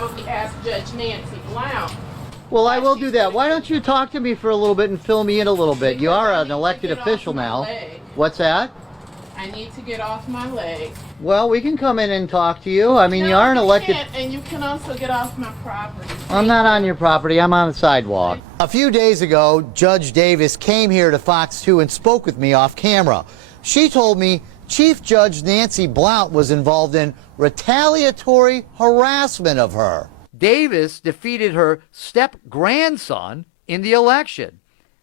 probably ask Judge Nancy Blount. Well, I will do that. Why don't you talk to me for a little bit and fill me in a little bit? You are an elected official now. What's that? I need to get off my leg. Well, we can come in and talk to you. I mean, you are an elected... And you can also get off my property. I'm not on your property. I'm on the sidewalk. A few days ago, Judge Davis came here to Fox 2 and spoke with me off camera. She told me Chief Judge Nancy Blount was involved in retaliatory harassment of her. Davis defeated her step-grandson in the election.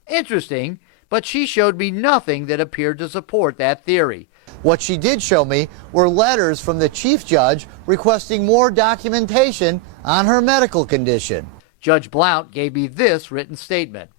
Interesting, but she showed me nothing that appeared to support that theory. What she did show me were letters from the chief judge requesting more documentation on her medical condition. Judge Blount gave me this written statement.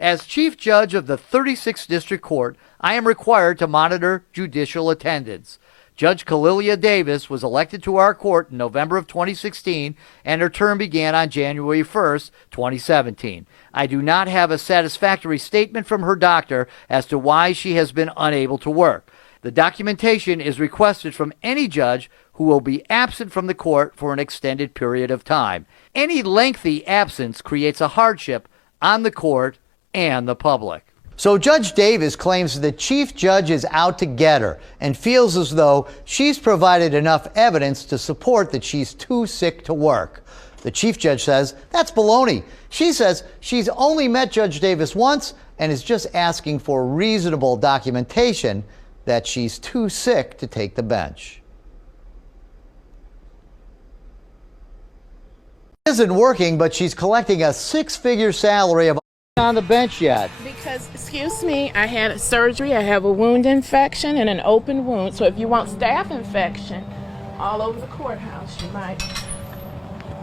As chief judge of the 36th District Court, I am required to monitor judicial attendance. Judge Kalilia Davis was elected to our court in November of 2016, and her term began on January 1st, 2017. I do not have a satisfactory statement from her doctor as to why she has been unable to work. The documentation is requested from any judge who will be absent from the court for an extended period of time. Any lengthy absence creates a hardship on the court and the public. So Judge Davis claims the chief judge is out to get her and feels as though she's provided enough evidence to support that she's too sick to work. The chief judge says that's baloney. She says she's only met Judge Davis once and is just asking for reasonable documentation that she's too sick to take the bench. Isn't working, but she's collecting a six-figure salary of on the bench yet. Because, excuse me, I had a surgery. I have a wound infection and an open wound. So if you want staph infection all over the courthouse, you might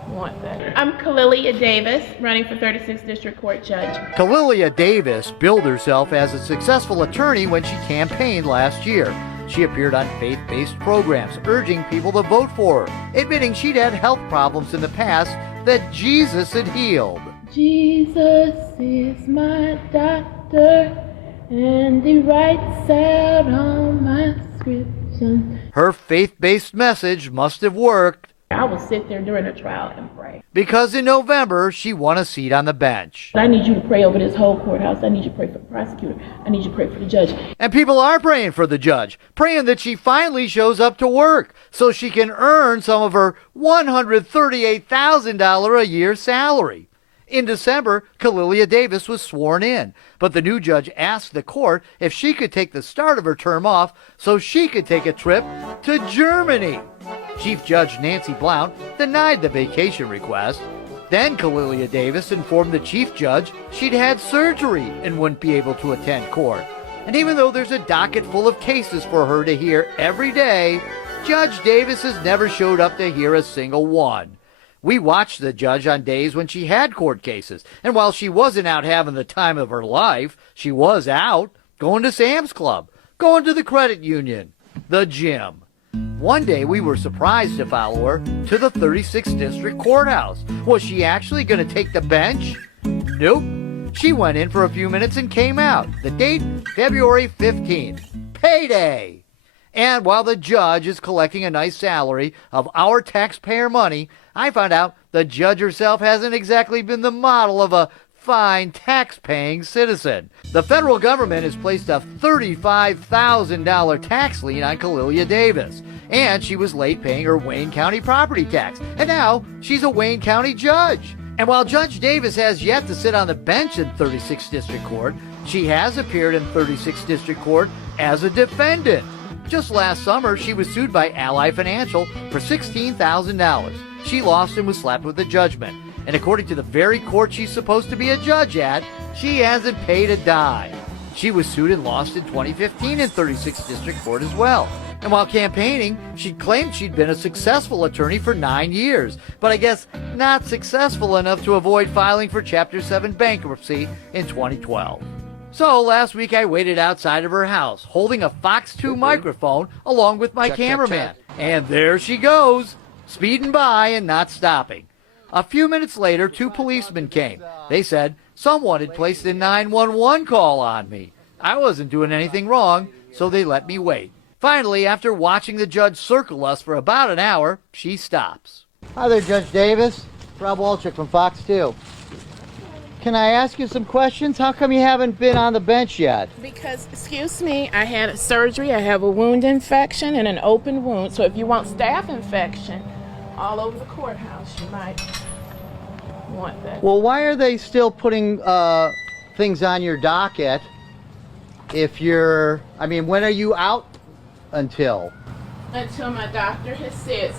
want that. I'm Kalilia Davis, running for 36th District Court Judge. Kalilia Davis billed herself as a successful attorney when she campaigned last year. She appeared on faith-based programs, urging people to vote for her, admitting she'd had health problems in the past that Jesus had healed. Jesus is my doctor, and he writes out all my scriptures. Her faith-based message must have worked. I will sit there during a trial and pray. Because in November, she won a seat on the bench. I need you to pray over this whole courthouse. I need you to pray for the prosecutor. I need you to pray for the judge. And people are praying for the judge, praying that she finally shows up to work so she can earn some of her $138,000 a year salary. In December, Kalilia Davis was sworn in, but the new judge asked the court if she could take the start of her term off so she could take a trip to Germany. Chief Judge Nancy Blount denied the vacation request. Then Kalilia Davis informed the chief judge she'd had surgery and wouldn't be able to attend court. And even though there's a docket full of cases for her to hear every day, Judge Davis has never showed up to hear a single one. We watched the judge on days when she had court cases, and while she wasn't out having the time of her life, she was out, going to Sam's Club, going to the credit union, the gym. One day we were surprised to follow her to the 36th District Courthouse. Was she actually going to take the bench? Nope. She went in for a few minutes and came out. The date, February 15th. Payday! And while the judge is collecting a nice salary of our taxpayer money, I found out the judge herself hasn't exactly been the model of a fine tax-paying citizen. The federal government has placed a $35,000 tax lien on Kalilia Davis, and she was late paying her Wayne County property tax, and now she's a Wayne County judge. And while Judge Davis has yet to sit on the bench in 36th District Court, she has appeared in 36th District Court as a defendant. Just last summer, she was sued by Ally Financial for $16,000. She lost and was slapped with a judgment. And according to the very court she's supposed to be a judge at, she hasn't paid a dime. She was sued and lost in 2015 in 36th District Court as well. And while campaigning, she claimed she'd been a successful attorney for 9 years, but I guess not successful enough to avoid filing for Chapter 7 bankruptcy in 2012. So last week I waited outside of her house, holding a Fox 2 microphone along with my cameraman. And there she goes, speeding by and not stopping. A few minutes later, 2 policemen came. They said someone had placed a 911 call on me. I wasn't doing anything wrong, so they let me wait. Finally, after watching the judge circle us for about an hour, she stops. Hi there, Judge Davis. Rob Walchuk from Fox 2. Can I ask you some questions? How come you haven't been on the bench yet? Because, excuse me, I had surgery. I have a wound infection and an open wound. So if you want staph infection all over the courthouse, you might want that. Well, why are they still putting things on your docket if you're, I mean, when are you out until? Until my doctor has said.